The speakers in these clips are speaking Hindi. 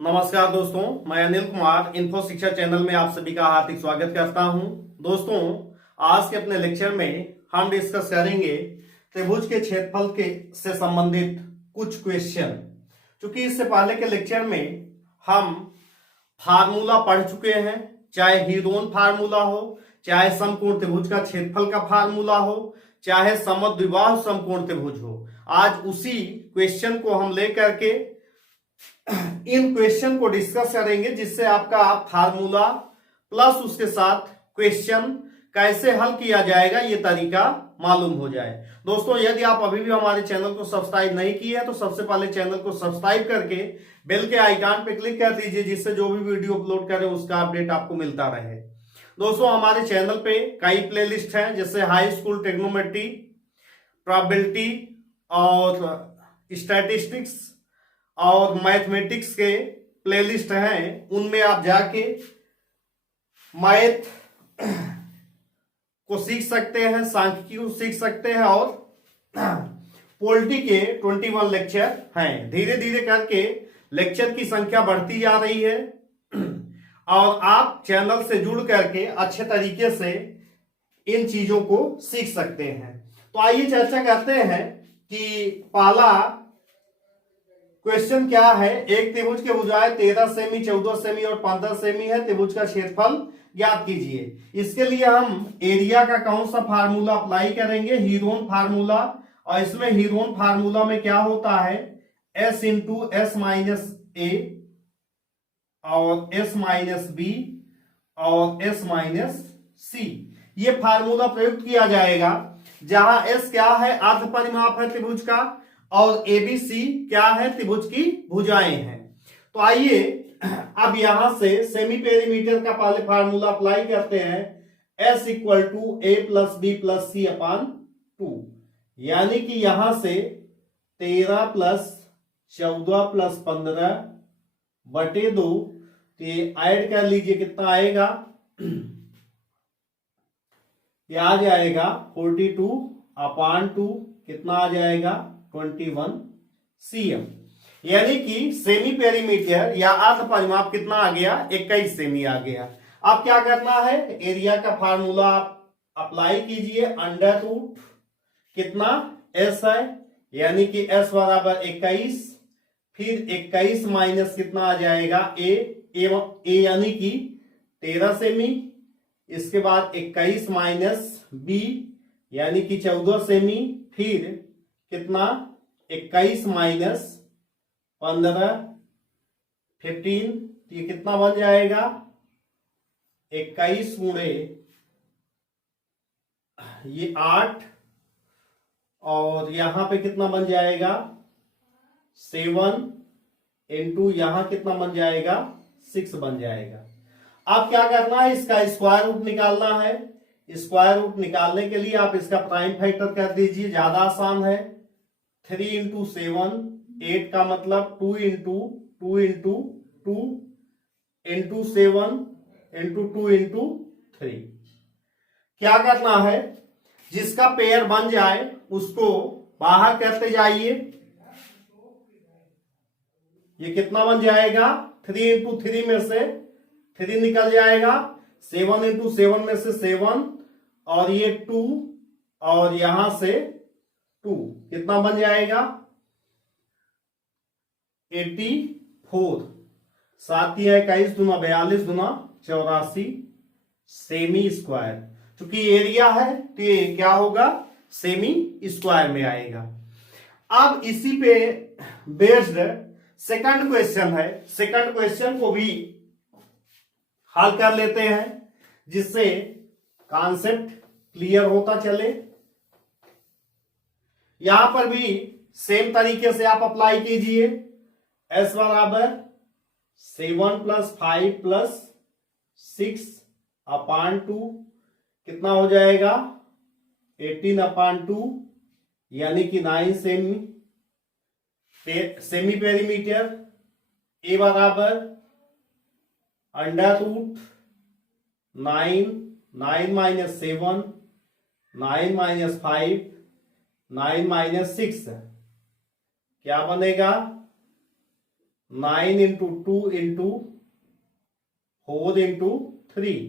नमस्कार दोस्तों, मैं अनिल कुमार इन्फो शिक्षा चैनल में आप सभी का हार्दिक स्वागत करता हूं। दोस्तों, आज के अपने लेक्चर में हम डिस्कस करेंगे त्रिभुज के क्षेत्रफल के से संबंधित कुछ क्वेश्चन। क्योंकि इससे पहले के लेक्चर में हम फार्मूला पढ़ चुके हैं, चाहे हीरोन फार्मूला हो, चाहे समकोण त्रिभुज का क्षेत्रफल का फार्मूला हो, चाहे समद्विबाहु समकोण त्रिभुज हो। आज उसी क्वेश्चन को हम लेकर के इन क्वेश्चन को डिस्कस करेंगे, जिससे आपका फार्मूला प्लस उसके साथ क्वेश्चन कैसे हल किया जाएगा ये तरीका मालूम हो जाए। दोस्तों, यदि आप अभी भी हमारे चैनल को सब्सक्राइब नहीं किए हैं तो सबसे पहले चैनल को सब्सक्राइब करके बेल के आइकन पे क्लिक कर दीजिए, जिससे जो भी वीडियो अपलोड करें उसका अपडेट आपको मिलता रहे। दोस्तों, हमारे चैनल पे कई प्लेलिस्ट हैं, जैसे हाई स्कूल ट्रिग्नोमेट्री, प्रोबेबिलिटी और स्टैटिस्टिक्स और मैथमेटिक्स के प्लेलिस्ट हैं। उनमें आप जाके मैथ को सीख सकते हैं, सांख्यिकी को सीख सकते हैं और पॉलिटी के 21 लेक्चर हैं। धीरे धीरे करके लेक्चर की संख्या बढ़ती जा रही है और आप चैनल से जुड़ करके अच्छे तरीके से इन चीजों को सीख सकते हैं। तो आइए चर्चा करते हैं कि पहला क्वेश्चन क्या है। एक त्रिभुज के भुजाएं 13 सेमी, 14 सेमी और 15 सेमी है। त्रिभुज का क्षेत्रफल ज्ञात कीजिए। इसके लिए हम एरिया का कौन सा फार्मूला अप्लाई करेंगे? Heron formula. और इसमें हीरोन फार्मूला में क्या होता है? S इंटू एस माइनस ए और S माइनस बी और S माइनस सी, ये फार्मूला प्रयुक्त किया जाएगा। जहां S क्या है? अर्ध परिमाप है त्रिभुज का, और ABC क्या है? त्रिभुज की भुजाएं हैं। तो आइए अब यहां से सेमी पेरीमीटर का पहले फार्मूला अप्लाई करते हैं। S equal to A plus B plus C upon 2, यानी कि यहां से 13 प्लस 14 प्लस 15 बटे 2, तो ये ऐड कर लीजिए, कितना आएगा? ये आ जाएगा 42 अपान 2, कितना आ जाएगा? 21 cm। यानी कि सेमी पेरीमीटर या अर्ध परिमाप कितना आ गया? 21 सेमी आ गया। अब क्या करना है? एरिया का फार्मूला अप्लाई कीजिए। अंडर रूट कितना? S है, यानी कि S बराबर 21, फिर 21 माइनस कितना आ जाएगा? A यानी कि 13 सेमी, इसके बाद 21 माइनस B यानी कि 14 सेमी, फिर कितना? 21 माइनस 15 15, ये कितना बन जाएगा? 21 गुणे ये 8, और यहां पे कितना बन जाएगा? 7 इंटू यहां कितना बन जाएगा? 6 बन जाएगा। अब क्या करना है? इसका स्क्वायर रूट निकालना है। स्क्वायर रूट निकालने के लिए आप इसका प्राइम फैक्टर कर दीजिए, ज्यादा आसान है। 3 इंटू 7 8 का मतलब 2 into 2 into 2 into 7 into 2 into 3। क्या करना है? जिसका पेयर बन जाए उसको बाहर करते जाइए। ये कितना बन जाएगा? 3 इंटू 3 में से 3 निकल जाएगा, 7 इंटू 7 में से 7, और ये 2, और यहां से 2, कितना बन जाएगा? 84। 7 या 21 दूना 42 दूना 84 सेमी स्क्वायर। क्योंकि एरिया है तो ये क्या होगा? सेमी स्क्वायर में आएगा। अब इसी पे बेस्ड सेकंड क्वेश्चन है। सेकंड क्वेश्चन को भी हल कर लेते हैं, जिससे कॉन्सेप्ट क्लियर होता चले। यहां पर भी सेम तरीके से आप अप्लाई कीजिए। S बराबर 7 प्लस 5 प्लस 6 अपान 2, कितना हो जाएगा? 18 अपान 2, यानी कि 9 सेमी। सेमी पेरीमीटर A बराबर under root 9 minus 7, 9 minus 5, 9 minus 6, क्या बनेगा? 9 into 2 into 4 into 3।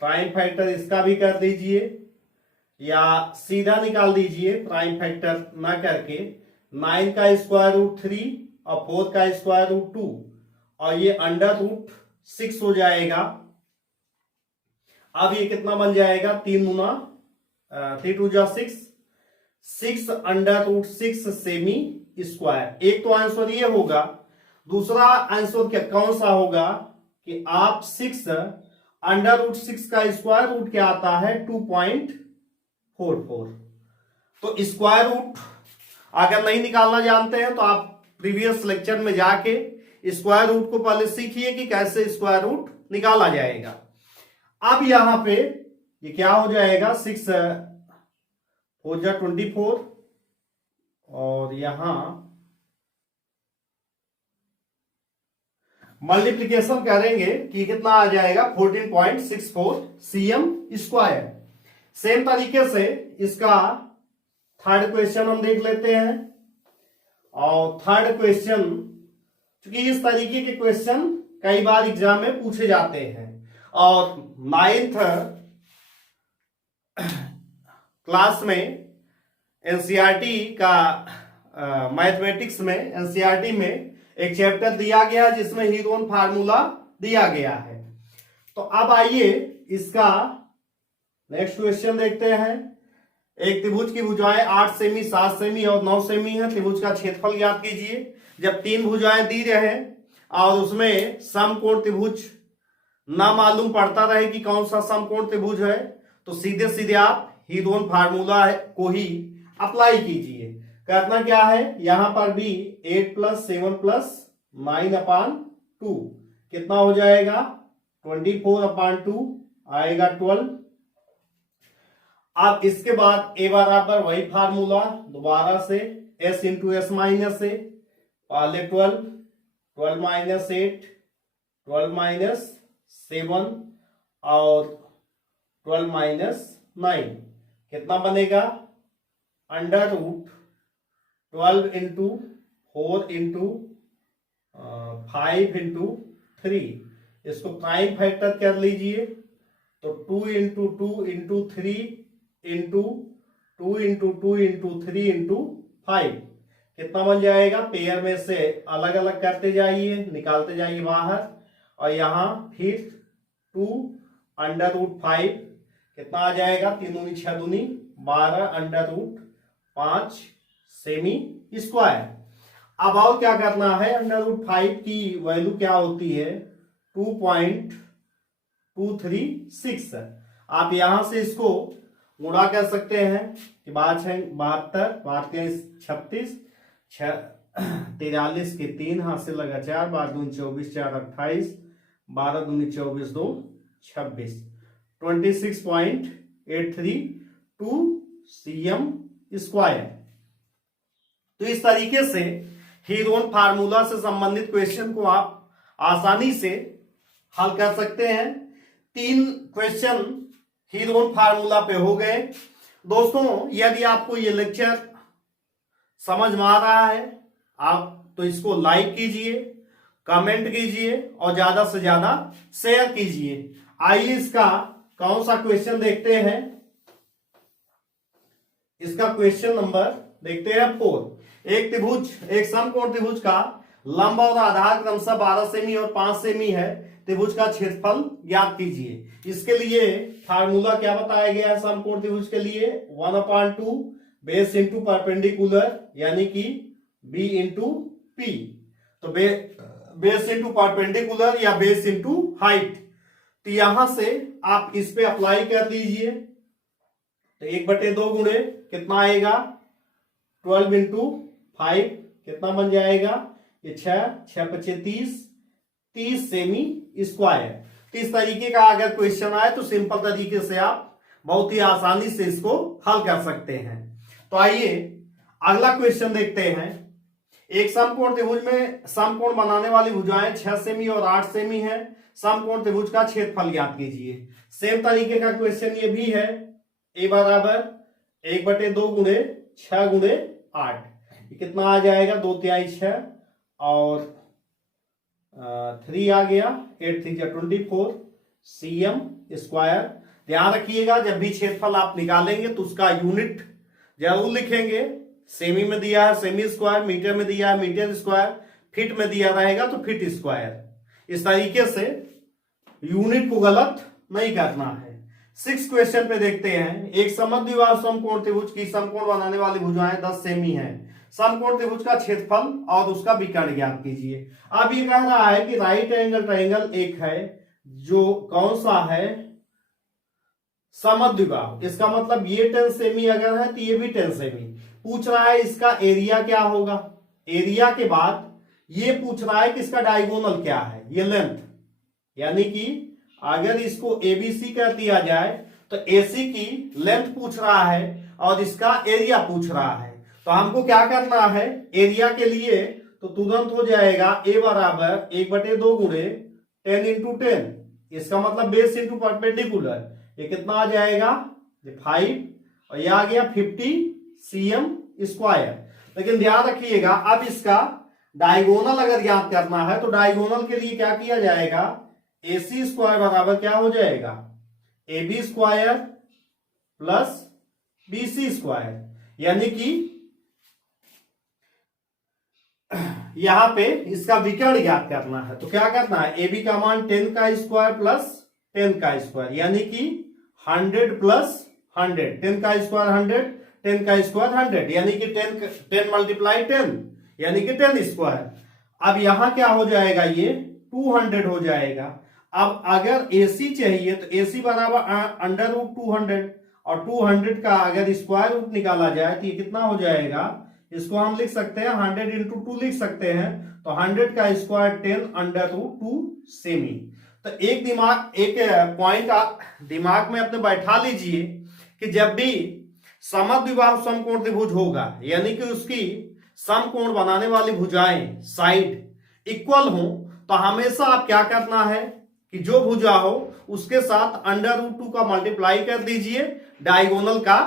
Prime factor इसका भी कर दीजिए या सीधा निकाल दीजिए प्राइम फैक्टर ना करके। 9 का स्क्वायर रूट 3 और 4 का स्क्वायर रूट 2 और ये अंडर रूट 6 हो जाएगा। अब ये कितना बन जाएगा, 3 गुना 3 2 जा 6, 6 अंडर रूट 6 सेमी स्क्वायर। एक तो आंसर ये होगा, दूसरा आंसर क्या कौन सा होगा कि आप 6 अंडर रूट 6 का स्क्वायर रूट क्या आता है 2.44। तो स्क्वायर रूट अगर नहीं निकालना जानते हैं तो आप प्रीवियस लेक्चर में जाके स्क्वायर रूट को पहले सीखिए कि कैसे स्क्वायर रूट निकाला जाएगा। अब यहां पे ये क्या हो जाएगा, 6 4 जा 24 और यहां मल्टीप्लीकेशन करेंगे कि कितना आ जाएगा 14.64 cm स्क्वायर। सेम तरीके से इसका थर्ड क्वेश्चन हम देख लेते हैं। और थर्ड क्वेश्चन, क्योंकि इस तरीके के क्वेश्चन कई बार एग्जाम में पूछे जाते हैं और 9th क्लास में एनसीईआरटी का मैथमेटिक्स में एनसीईआरटी में एक चैप्टर दिया गया जिसमें हीरोन फार्मूला दिया गया है। तो अब आइए इसका नेक्स्ट क्वेश्चन देखते हैं। एक त्रिभुज की भुजाएं 8 सेमी 7 सेमी और 9 सेमी है। त्रिभुज का क्षेत्रफल ज्ञात कीजिए। जब 3 भुजाएं दी रहे और उसमें समकोण त्रिभुज ना मालूम पड़ता रहे कि कौन सा समकोण त्रिभुज है, तो सीधे सीधे आप हीरोन फार्मूला को ही अप्लाई कीजिए। करना क्या है, यहां पर भी 8 + 7 + 9/2 कितना हो जाएगा 24/2 आएगा 12। अब इसके बाद ए बराबर वही फार्मूला दोबारा से s इंटू एस माइनस ए, पहले 12 12 - 8 12 - 7 और 12 - 9 कितना बनेगा under root 12 into 4 into 5 into 3। इसको प्राइम फैक्टर कर लीजिए तो 2 into 2 into 3 into 2 into 2 into 3 into 5 कितना बन जाएगा। पेयर में से अलग अलग करते जाइए, निकालते जाइए बाहर और यहां फिर 2 अंडर रूट 5 कितना आ जाएगा 3 दूनी 6 दूनी 12 अंडर रूट 5 सेमी स्क्वायर। अब और क्या करना है, अंडर रूट 5 की वैल्यू क्या होती है 2.236। आप यहां से इसको गुणा कर सकते हैं कि 72 36 43 के 3 हाथ से लगा 4 12 दूनी 24 4 28 12 दूनी 24 2 26 26.832 cm स्क्वायर। तो इस तरीके से हीरोन फार्मूला से संबंधित क्वेश्चन को आप आसानी से हल कर सकते हैं। 3 क्वेश्चन हीरोन फार्मूला पे हो गए। दोस्तों यदि आपको ये लेक्चर समझ में आ रहा है आप तो इसको लाइक कीजिए, कमेंट कीजिए और ज्यादा से ज्यादा शेयर कीजिए। आइए इसका कौन सा क्वेश्चन देखते हैं। इसका क्वेश्चन नंबर देखते हैं 4। एक समकोण त्रिभुज का लंब और आधार क्रमशः 12 सेमी और 5 सेमी है। त्रिभुज का क्षेत्रफल ज्ञात कीजिए। इसके लिए फार्मूला क्या बताया गया है समकोण त्रिभुज के लिए 1/2 बेस इंटू परपेंडिकुलर यानी कि b इंटू पी। तो बेस इंटू परपेंडिकुलर या बेस इंटू हाइट। तो यहां से आप इस पे अप्लाई कर दीजिए तो 1/2 गुणे कितना आएगा 12 इंटू 5 कितना बन जाएगा ये 6 6 25 30 सेमी स्क्वायर। तो इस तरीके का अगर क्वेश्चन आए तो सिंपल तरीके से आप बहुत ही आसानी से इसको हल कर सकते हैं। तो आइए अगला क्वेश्चन देखते हैं। एक समकोण त्रिभुज में समकोण बनाने वाली भुजाएं 6 सेमी और 8 सेमी है। समकोण त्रिभुज का क्षेत्रफल ज्ञात कीजिए। सेम तरीके का क्वेश्चन ये भी है। ए बराबर 1/2 गुणे 6 गुणे 8 कितना आ जाएगा 2 तिहाई 6 और 3 आ गया, 8 3 24 cm स्क्वायर। ध्यान रखिएगा जब भी क्षेत्रफल आप निकालेंगे तो उसका यूनिट जरूर लिखेंगे। सेमी में दिया है सेमी स्क्वायर, मीटर में दिया है मीटर स्क्वायर, फीट में दिया रहेगा तो फीट स्क्वायर। इस तरीके से यूनिट को गलत नहीं करना है। 6 क्वेश्चन पे देखते हैं। एक समद्विबाहु समकोण त्रिभुज की समकोण बनाने वाली भुजाएं 10 सेमी है। समकोण त्रिभुज का क्षेत्रफल और उसका विकर्ण ज्ञात कीजिए। अब ये कह रहा है कि राइट एंगल ट्रायंगल एक है जो कौन सा है, समद्विबाहु। इसका मतलब ये 10 सेमी अगर है तो ये भी 10 सेमी। पूछ रहा है इसका एरिया क्या होगा। एरिया के बाद ये पूछ रहा है कि इसका डायगोनल क्या है, ये लेंथ। यानी कि अगर इसको एबीसी कर दिया जाए तो एसी की लेंथ पूछ रहा है और इसका एरिया पूछ रहा है। तो हमको क्या करना है, एरिया के लिए तो तुरंत हो जाएगा ए बराबर 1/2 गुणे 10 इंटू 10। इसका मतलब बेस इंटू परपेंडिकुलर, ये कितना आ जाएगा 5 और ये आ गया 50 cm स्क्वायर। लेकिन ध्यान रखिएगा अब इसका डायगोनल अगर ज्ञात करना है तो डायगोनल के लिए क्या किया जाएगा, AC स्क्वायर बराबर क्या हो जाएगा, AB square plus BC square. यानी कि यहां पे इसका विकर्ण ज्ञात करना है तो क्या करना है, AB का मान 10 का स्क्वायर प्लस 10 का स्क्वायर, यानी कि 100 प्लस 100, 10 का स्क्वायर 100, 10 का स्क्वायर 100, यानी कि 10 मल्टीप्लाई 10 यानी कि 10 स्क्वायर। अब यहां क्या हो जाएगा, ये 200 हो जाएगा। अब अगर AC चाहिए तो AC बराबर अंडर रूट 200 और 200 का अगर स्क्वायर रूट निकाला जाए तो ये कितना हो जाएगा, इसको हम लिख सकते हैं 100 इंटू 2 लिख सकते हैं। तो 100 का स्क्वायर 10 अंडर रूट 2 सेमी। तो एक पॉइंट दिमाग में अपने बैठा लीजिए कि जब भी समद्विबाहु समकोण त्रिभुज होगा यानी कि उसकी समकोण बनाने वाली भुजाएं साइड इक्वल हो तो हमेशा आप क्या करना है कि जो भुजा हो उसके साथ अंडर रूट 2 का मल्टीप्लाई कर दीजिए, डायगोनल का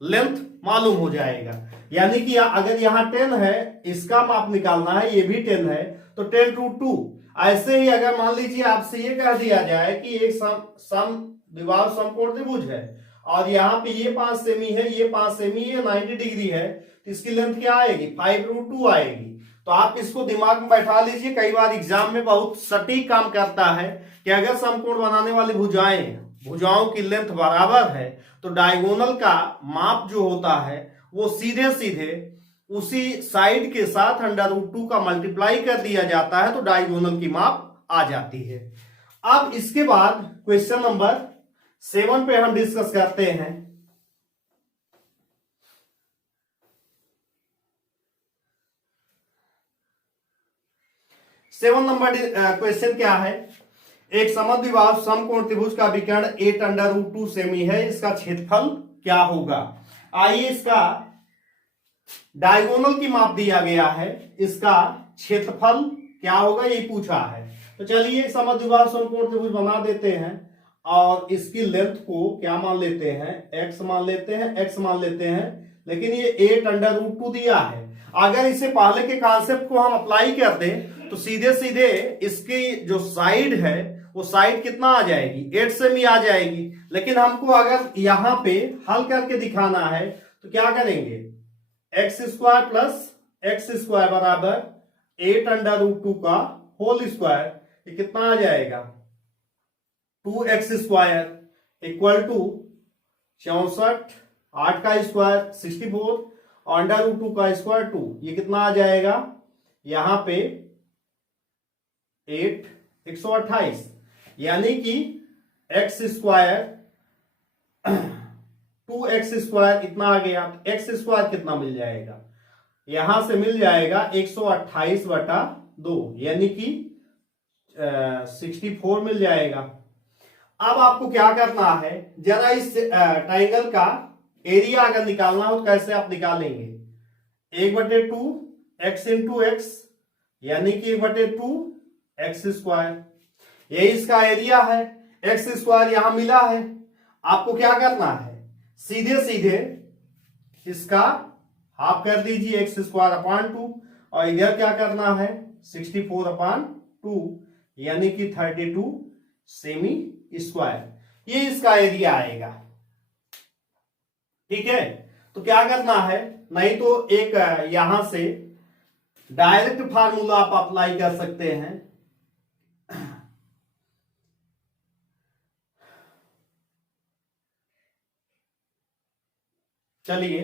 लेंथ मालूम हो जाएगा। यानी कि अगर यहाँ 10 है, इसका माप निकालना है, ये भी 10 है तो 10 रूट 2। ऐसे ही अगर मान लीजिए आपसे ये कह दिया जाए कि एक समद्विबाहु समकोण त्रिभुज है और यहाँ पे ये 5 सेमी है, ये 5 सेमी, ये 90 डिग्री है तो इसकी लेंथ क्या आएगी, 5 रूट 2 आएगी। तो आप इसको दिमाग में बैठा लीजिए। कई बार एग्जाम में बहुत सटीक काम करता है कि अगर समकोण बनाने वाली भुजाओं की लेंथ बराबर है तो डायगोनल का माप जो होता है वो सीधे सीधे उसी साइड के साथ अंडर रूट 2 का मल्टीप्लाई कर दिया जाता है तो डायगोनल की माप आ जाती है। अब इसके बाद क्वेश्चन नंबर 7 पे हम डिस्कस करते हैं। सेवन नंबर क्वेश्चन क्या है, एक समद्विबाहु समकोण त्रिभुज का विकर्ण 8 अंडर रूट 2 सेमी है, इसका क्षेत्रफल क्या होगा। आइए इसका डायगोनल की माप दिया गया है, इसका क्षेत्रफल क्या होगा ये पूछा है। तो चलिए समद्विबाहु समकोण त्रिभुज बना देते हैं और इसकी लेंथ को क्या मान लेते हैं, x मान लेते हैं, x मान लेते हैं। लेकिन ये 8 अंडर रूट 2 दिया है। अगर इसे पहले के कॉन्सेप्ट को हम अप्लाई कर दें तो सीधे सीधे इसकी जो साइड है वो साइड कितना आ जाएगी, 8 सेमी आ जाएगी। लेकिन हमको अगर यहां पे हल करके दिखाना है तो क्या करेंगे, x square plus x square बराबर 8 अंडर रूट 2 का होल स्क्वायर, ये कितना आ जाएगा 2x स्क्वायर इक्वल टू 64, 8 का स्क्वायर 64 और अंडर रूट 2 का स्क्वायर 2, ये कितना आ जाएगा यहां पे 8 128। यानी कि एक्स स्क्वायर 2x स्क्वायर इतना आ गया। एक्स स्क्वायर कितना मिल जाएगा, यहां से मिल जाएगा 128/2 यानी कि 64 मिल जाएगा। अब आपको क्या करना है, जरा इस ट्रायंगल का एरिया अगर निकालना हो तो कैसे आप निकालेंगे, 1/2 x इंटू एक्स यानी कि 1/2 एक्स स्क्वायर, यही इसका एरिया है। एक्स स्क्वायर यहां मिला है, आपको क्या करना है, सीधे सीधे इसका हाफ कर दीजिए x² 2 और इधर क्या करना है 64/2 यानी कि 32 सेमी स्क्वायर, ये इसका एरिया आएगा। ठीक है, तो क्या करना है, नहीं तो एक यहां से डायरेक्ट फार्मूला आप अप्लाई कर सकते हैं। चलिए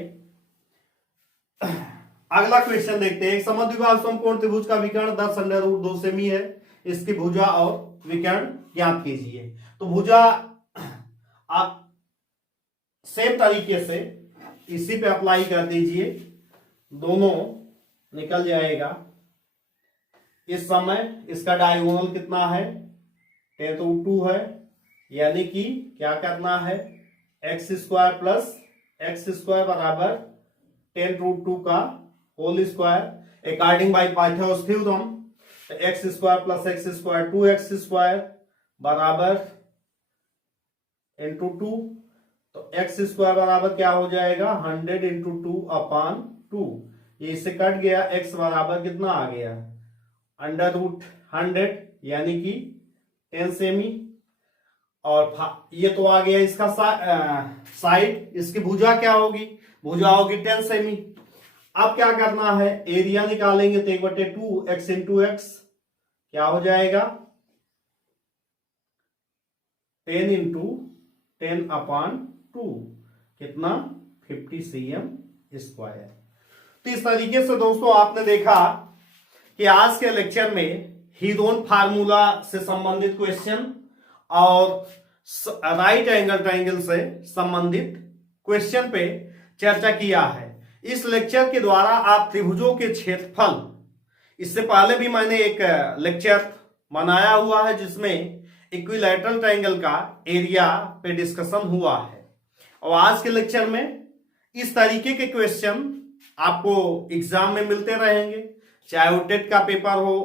अगला क्वेश्चन देखते हैं। एक समद्विबाहु समकोण त्रिभुज का विकर्ण 10√2 सेमी है, इसकी भुजा और विकर्ण ज्ञात कीजिए। तो भुजा आप सेम तरीके से इसी पे अप्लाई कर दीजिए, दोनों निकल जाएगा। इस समय इसका डायगोनल कितना है, 10√2 है, यानी कि क्या करना है, x² प्लस x² बराबर 10√2 का whole square according by Pythagoras theorem. x² plus x² 2x² बराबर इंटू 2, तो x² बराबर क्या हो जाएगा, 100 इंटू 2/2। ये इससे कट गया, x बराबर कितना आ गया, √100 यानी कि 10 सेमी। और ये तो आ गया इसका साइड, इसकी भुजा क्या होगी, भुजा होगी 10 सेमी। अब क्या करना है, एरिया निकालेंगे, तो 1/2 x इंटू एक्स क्या हो जाएगा, 10 इंटू 10/2 कितना, 50 cm²। तो इस तरीके से दोस्तों आपने देखा कि आज के लेक्चर में हीरोन फार्मूला से संबंधित क्वेश्चन और राइट एंगल ट्रायंगल से संबंधित क्वेश्चन पे चर्चा किया है। इस लेक्चर के द्वारा आप त्रिभुजों के क्षेत्रफल, इससे पहले भी मैंने एक लेक्चर बनाया हुआ है जिसमें इक्विलैटरल ट्रायंगल का एरिया पे डिस्कशन हुआ है, और आज के लेक्चर में इस तरीके के क्वेश्चन आपको एग्जाम में मिलते रहेंगे, चाहे वो टेट का पेपर हो,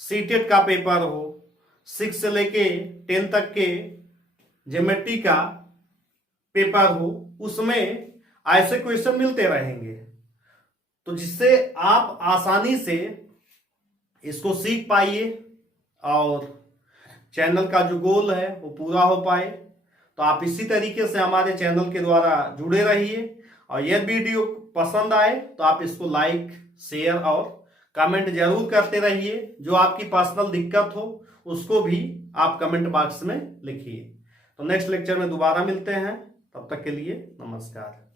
सीटेट का पेपर हो, 6 से लेके 10 तक के ज्योमेट्री का पेपर हो, उसमें ऐसे क्वेश्चन मिलते रहेंगे। तो जिससे आप आसानी से इसको सीख पाइए और चैनल का जो गोल है वो पूरा हो पाए। तो आप इसी तरीके से हमारे चैनल के द्वारा जुड़े रहिए, और यह वीडियो पसंद आए तो आप इसको लाइक, शेयर और कमेंट जरूर करते रहिए। जो आपकी पर्सनल दिक्कत हो उसको भी आप कमेंट बॉक्स में लिखिए। तो नेक्स्ट लेक्चर में दोबारा मिलते हैं, तब तक के लिए नमस्कार।